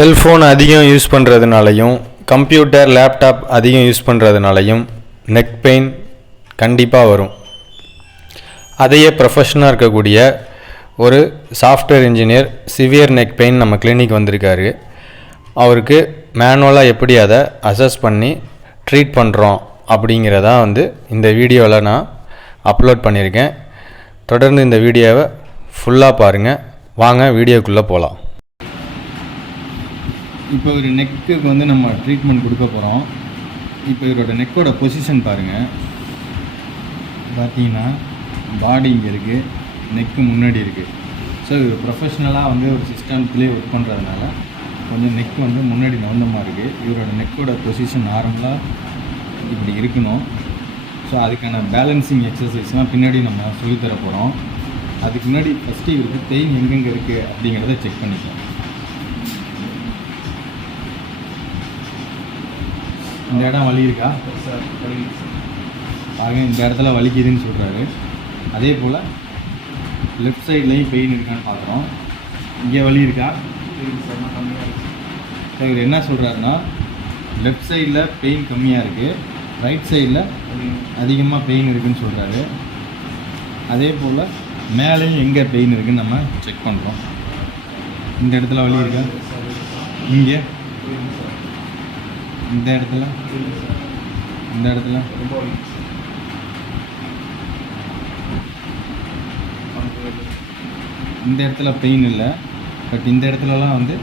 Cellphone அதிகம் use பண்ணுறதுனாலையும் computer laptop அதிகம் யூஸ் பண்ணுறதுனாலையும் நெக் பெயின் கண்டிப்பாக வரும். அதையே ப்ரொஃபஷனாக இருக்கக்கூடிய ஒரு software engineer severe neck pain நம்ம கிளினிக் வந்திருக்காரு. அவருக்கு மேனுவலாக எப்படி அதை அசஸ் பண்ணி ட்ரீட் பண்ணுறோம் அப்படிங்கிறதா வந்து இந்த வீடியோவில் நான் அப்லோட் பண்ணியிருக்கேன். தொடர்ந்து இந்த வீடியோவை ஃபுல்லாக பாருங்கள் வாங்க வீடியோக்குள்ளே போகலாம் இப்போ ஒரு நெக்குக்கு வந்து நம்ம ட்ரீட்மெண்ட் கொடுக்க போகிறோம் இப்போ இவரோட நெக்கோட பொசிஷன் பாருங்கள் பார்த்தீங்கன்னா பாடி இங்கே இருக்குது நெக்கு முன்னாடி இருக்குது ஸோ இவர் ப்ரொஃபஷ்னலாக வந்து ஒரு சிஸ்டம்லேயே ஒர்க் பண்ணுறதுனால கொஞ்சம் நெக் வந்து முன்னாடி நவந்தமாக இருக்குது இவரோட நெக்கோட பொசிஷன் நார்மலாக இப்படி இருக்கணும். ஸோ அதுக்கான பேலன்சிங் எக்ஸசைஸ்லாம் பின்னாடி நம்ம சொல்லித் தர போகிறோம் அதுக்கு முன்னாடி ஃபஸ்ட்டு இவருக்கு பெயின் எங்கெங்கே இருக்குது அப்படிங்கிறத செக் பண்ணிக்கலாம் இந்த இடம் வலி இருக்கா? பாருங்க இந்த இடத்துல வலிக்குதுன்னு சொல்கிறாரு அதே போல் லெஃப்ட் சைட்லேயும் பெயின் இருக்கான்னு பார்க்குறோம். இங்கே வலி இருக்கா? ஸோ இவர் என்ன சொல்கிறாருன்னா லெஃப்ட் சைடில் பெயின் கம்மியாக இருக்குது ரைட் சைடில் அதிகமாக பெயின் இருக்குன்னு சொல்கிறாரு அதே போல் மேலேயும் எங்கே பெயின் இருக்குன்னு நம்ம செக் பண்ணுறோம் இந்த இடத்துல வலி இருக்கா? இங்கே? இந்த இடத்துல? இந்த இடத்துல? இந்த இடத்துல பெயின் இல்லை. பட் இந்த இடத்துலலாம் வந்து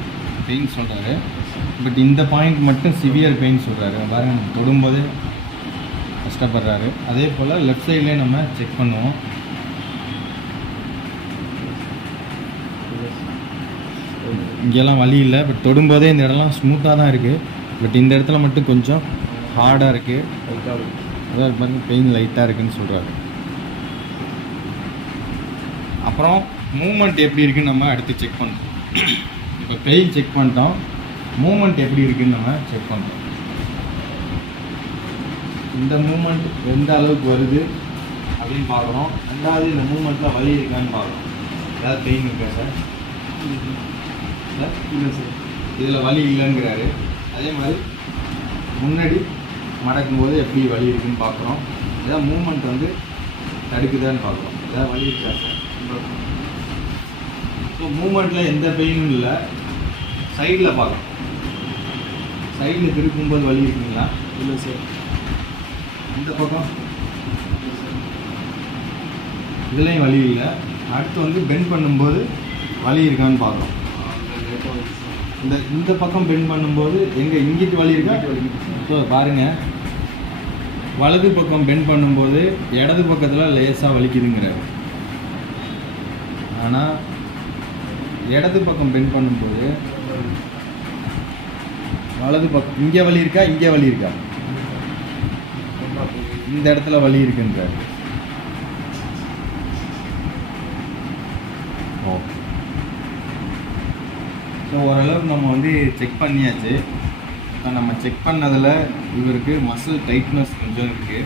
பெயின் சொல்கிறாரு பட் இந்த பாயிண்ட் மட்டும் சிவியர் பெயின் சொல்கிறாரு பாருங்க நம்ம தொடும்போதே கஷ்டப்படுறாரு. அதே போல் லெஃப்ட் சைட்லேயே நம்ம செக் பண்ணுவோம். இங்கெல்லாம் வழி இல்லை. பட் தொடும்போதே இந்த இடம்லாம் ஸ்மூத்தாக தான் இருக்குது பட் இந்த இடத்துல மட்டும் கொஞ்சம் ஹார்டாக இருக்குது அதாவது பாருங்க பெயின் லைட்டாக இருக்குன்னு சொல்கிறாரு அப்புறம் மூமெண்ட் எப்படி இருக்குன்னு நம்ம அடுத்து செக் பண்ணுறோம் இப்போ பெயின் செக் பண்ணிட்டோம். மூமெண்ட் எப்படி இருக்குன்னு நம்ம செக் பண்ணுறோம் இந்த மூமெண்ட் எந்த அளவுக்கு வருது அப்படின்னு பார்க்குறோம் ரெண்டாவது இந்த மூமெண்ட்டில் வலி இருக்கான்னு பார்க்குறோம் ஏதாவது பெயின் இருக்கா சார்? சார். இல்லை சார். இதில் வலி இல்லைங்கிறாரு. அதே மாதிரி முன்னாடி மடக்கும்போது எப்படி வலி இருக்குன்னு பார்க்குறோம். ஏதாவது மூமெண்ட் வந்து தடுக்குதான்னு பார்க்குறோம். ஏதாவது வலி இருக்கா? சார் ஸோ மூமெண்ட்டில் எந்த பெயினும் இல்லை. சைடில் பார்க்குறோம் சைடில் திருப்பும்போது வலி இருக்குங்களா? இல்லை சார் இந்த பக்கம். இதுலேயும் வலி இல்லை. அடுத்து வந்து பெண்ட் பண்ணும்போது வலி இருக்கான்னு பார்க்குறோம். இந்த இந்த பக்கம் பெண்ட் பண்ணும்போது எங்கே இங்கிட்டு வலி இருக்கா ஸோ பாருங்கள் வலது பக்கம் பெண்ட் பண்ணும்போது இடது பக்கத்தில் லேசாக வலிக்குதுங்கிறார் ஆனால் இடது பக்கம் பெண்ட் பண்ணும்போது வலது பக்கம் இங்கே வலி இருக்கா இங்கே வலி இருக்கா? இந்த இடத்துல வலி இருக்குன்றார் ஓகே ஸோ ஓரளவுக்கு நம்ம வந்து செக் பண்ணியாச்சு. இப்போ நம்ம செக் பண்ணதில் இவருக்கு மசில் டைட்னஸ் கொஞ்சம் இருக்குது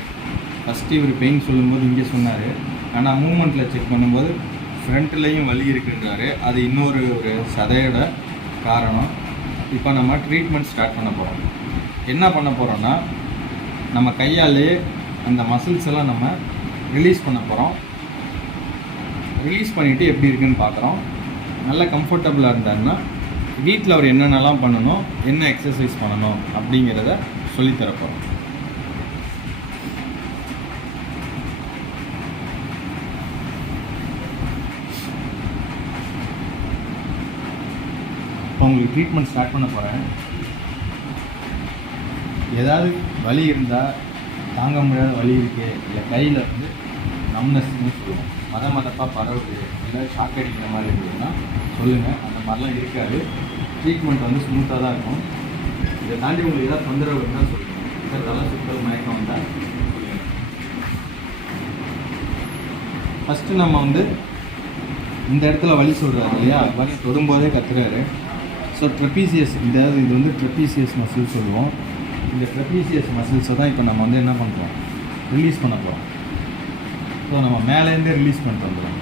ஃபஸ்ட்டு இவர் பெயின் சொல்லும்போது இங்கே சொன்னார். ஆனால் மூமெண்ட்டில் செக் பண்ணும்போது ஃப்ரண்ட்லேயும் வலி இருக்குன்றாரு. அது இன்னொரு ஒரு சதையோட காரணம். இப்போ நம்ம ட்ரீட்மெண்ட் ஸ்டார்ட் பண்ண போகிறோம் என்ன பண்ண போகிறோன்னா நம்ம கையாலே அந்த மசில்ஸ் எல்லாம் நம்ம ரிலீஸ் பண்ண போகிறோம் ரிலீஸ் பண்ணிவிட்டு எப்படி இருக்குன்னு பார்க்குறோம் நல்லா கம்ஃபர்டபுளாக இருந்தாருன்னா வீட்டில் அவர் என்னென்னலாம் பண்ணணும் என்ன எக்ஸசைஸ் பண்ணணும் அப்படிங்கிறத சொல்லித் தரப்போகிறோம் இப்போ உங்களுக்கு ட்ரீட்மெண்ட் ஸ்டார்ட் பண்ண போகிறேன் ஏதாவது வலி இருந்தால் தாங்க முடியாத வலி இருக்குது இல்லை கையில் வந்து நம்னஸ்ன்னு சொல்லுவோம் மத மதப்பாக பரவுது இல்லை ஷாக் அடிக்கிற மாதிரி இருந்ததுன்னா சொல்லுங்கள் அந்த மாதிரிலாம் இருக்காது. ட்ரீட்மெண்ட் வந்து ஸ்மூத்தாக தான் இருக்கும். இதை தாண்டி உங்களுக்கு ஏதாவது தொந்தரவு இருந்தால் சொல்லுங்கள் சார் தலை சுத்தல் மயக்கம் வந்தால் சொல்லுங்கள் ஃபஸ்ட்டு நம்ம வந்து இந்த இடத்துல வழி சொல்கிறாரு இல்லையா? வலி தொடும்போதே கத்துறாரு. ஸோ ட்ரெப்பீசியஸ் இந்த இது வந்து ட்ரெப்பீசியஸ் மசில் சொல்லுவோம். இந்த ட்ரெப்பீசியஸ் மசில்ஸை தான் இப்போ நம்ம வந்து என்ன பண்ணுறோம் ரிலீஸ் பண்ண போகிறோம் ஸோ நம்ம மேலேருந்தே ரிலீஸ் பண்ணிட்டு வந்துடும்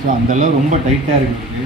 ஸோ அந்தளவு ரொம்ப டைட்டாக இருக்குது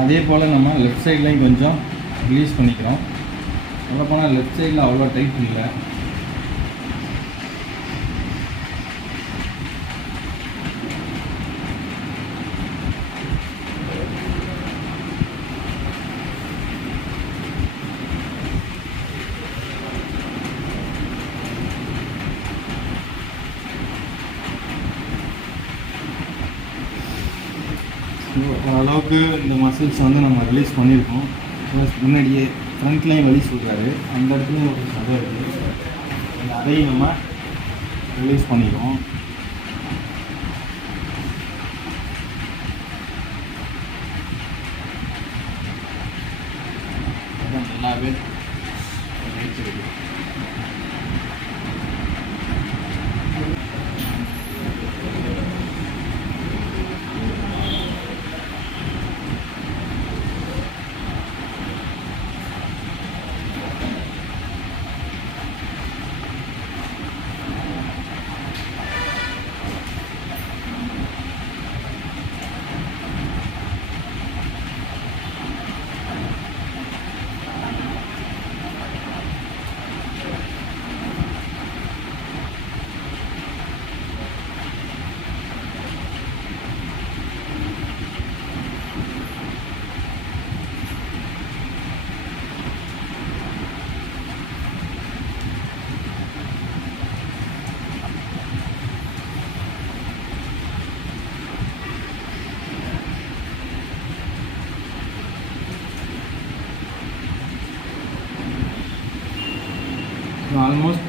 அதே போல் நம்ம லெஃப்ட் சைட்லையும் கொஞ்சம் ரிலீஸ் பண்ணிக்கிறோம். அவ்வளோ போனால் லெஃப்ட் சைடில் அவ்வளோ டைட் இல்லை. ஓரளவுக்கு இந்த மசில்ஸ் வந்து நம்ம ரிலீஸ் பண்ணியிருக்கோம். ப்ளஸ் முன்னாடியே ஃப்ரண்ட்லையும் வலி சொல்கிறாரு அந்த இடத்துலையும் ஒரு சதை இருக்குது அதையும் நம்ம ரிலீஸ் பண்ணிடுவோம்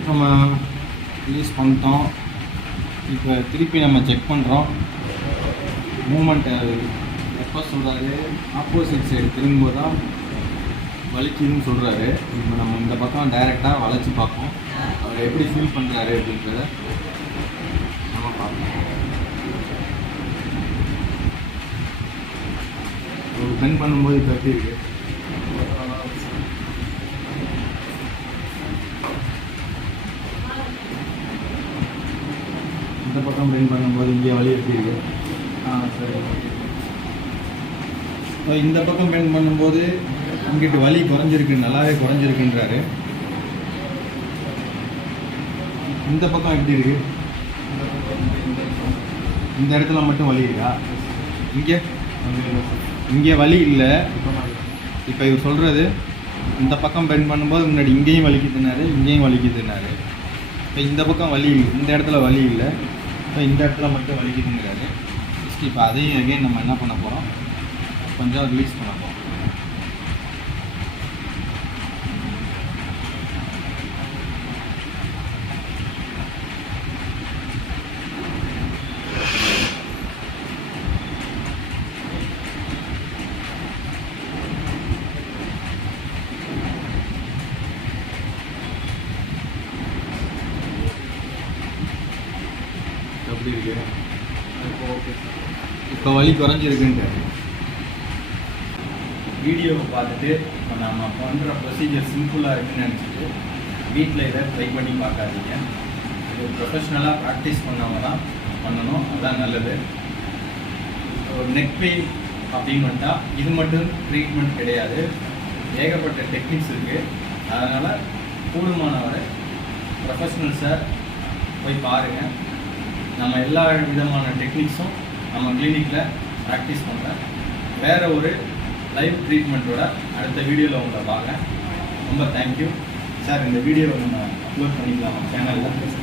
நம்ம ரிலீஸ் பண்ணிட்டோம். இப்போ திருப்பி நம்ம செக் பண்ணுறோம் மூமெண்ட்டை எப்போ சொல்கிறாரு ஆப்போசிட் சைடு திரும்பும்போது தான் வலிக்குதுன்னு சொல்கிறாரு இப்போ நம்ம இந்த பக்கம் டைரெக்டாக வளைச்சி பார்ப்போம். அவர் எப்படி ஃபீல் பண்ணுறாரு அப்படின்றத நம்ம பார்ப்போம். ஒரு பென் பண்ணும்போது இப்போ எப்படி இருக்குது இந்த பக்கம் பெயின் பண்ணும்போது வலி ஆ சரி. இப்போ இந்த பக்கம் பெயிண்ட் பண்ணும்போது இங்கிட்டு வலி குறைஞ்சிருக்கு நல்லாவே குறைஞ்சிருக்குன்றாரு. இந்த பக்கம் எப்படி இருக்கு? இந்த இடத்துல மட்டும் வலி இருக்கா? இங்கே? இங்கே வலி இல்லை. இப்போ இவர் சொல்கிறது இந்த பக்கம் பெண்ட் பண்ணும்போது முன்னாடி இங்கேயும் வலிக்குதுனாரு இங்கேயும் வலிக்குதுனாரு இப்போ இந்த பக்கம் வலி இல்லை இந்த இடத்துல வலி இல்லை. இப்போ இந்த இடத்துல மட்டும் வலிக்குதுங்கிறாரு. கிடையாது இப்போ அதையும் அகைன் நம்ம என்ன பண்ண போகிறோம் கொஞ்சம் ரிலீஸ் பண்ண போகிறோம் எப்படி இருக்கு இப்போ வலி குறைஞ்சிருக்குன்ட்டு. வீடியோவை பார்த்துட்டு இப்போ நம்ம பண்ணுற ப்ரொசீஜர் சிம்பிளாக இருக்குன்னு நினச்சிட்டு வீட்டில் இதை ட்ரை பண்ணி பார்க்காதீங்க. இது ப்ரொஃபஷ்னலாக ப்ராக்டிஸ் பண்ணவங்க தான் பண்ணணும். அதுதான் நல்லது. ஒரு நெக் பெயின் அப்படின்னு இது மட்டும் ட்ரீட்மெண்ட் கிடையாது. ஏகப்பட்ட டெக்னிக்ஸ் இருக்குது அதனால் கூடுமானவரை ப்ரொஃபஷ்னல்ஸை போய் பாருங்கள் நம்ம எல்லா விதமான டெக்னிக்ஸும் நம்ம கிளினிக்கில் ப்ராக்டிஸ் பண்ணுறேன் வேறு ஒரு லைவ் ட்ரீட்மெண்ட்டோட அடுத்த வீடியோவில் உங்களை பார்க்குறேன். ரொம்ப தேங்க்யூ சார் இந்த வீடியோவை நம்ம அப்லோட் பண்ணிக்கலாம் சேனலில்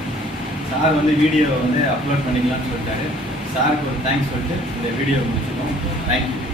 சார் வந்து வீடியோவை வந்து அப்லோட் பண்ணிக்கலாம்னு சொல்லிட்டாரு. சாருக்கு ஒரு தேங்க்ஸ் சொல்லிட்டு இந்த வீடியோவை முடிச்சுக்கோம் தேங்க்யூ